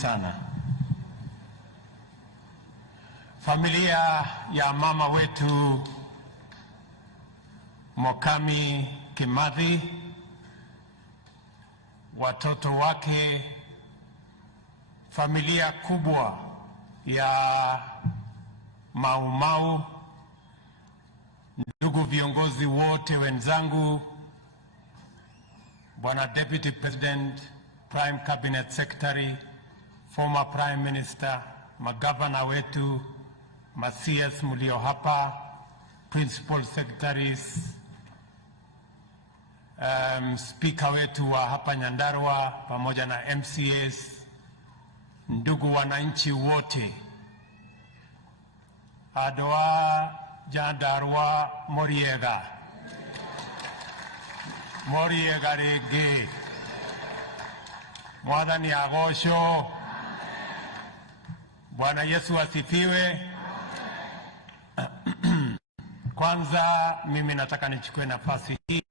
sana. Familia ya mama wetu Mokami Kimathi, watoto wake, familia kubwa ya Mau Mau, ndugu viongozi wote wenzangu, Bwana Deputy President, Prime Cabinet Secretary, former Prime Minister, magavana wetu, CS mulio hapa, Principal Secretaries, Speaker wetu wa hapa Nyandarua, pamoja na MCAs, ndugu wananchi wote, Adoa Jandarua Moriega rege Mwadhani agosho. Bwana Yesu asifiwe. Kwanza mimi nataka nichukue nafasi hii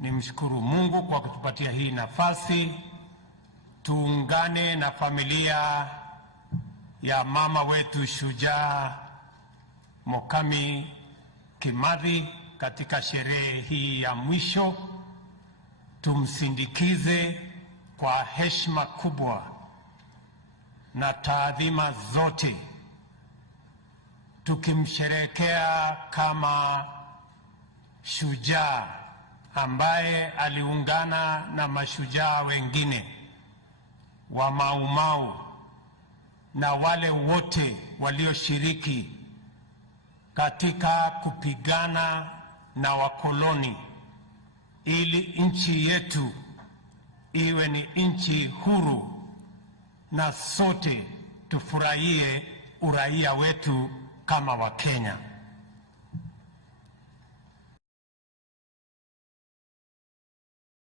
nimshukuru Mungu kwa kutupatia hii nafasi, tuungane na familia ya mama wetu shujaa Mokami Kimathi katika sherehe hii ya mwisho. Tumsindikize kwa heshima kubwa na taadhima zote, tukimsherehekea kama shujaa ambaye aliungana na mashujaa wengine wa Mau Mau na wale wote walioshiriki katika kupigana na wakoloni ili nchi yetu iwe ni nchi huru na sote tufurahie uraia wetu kama Wakenya.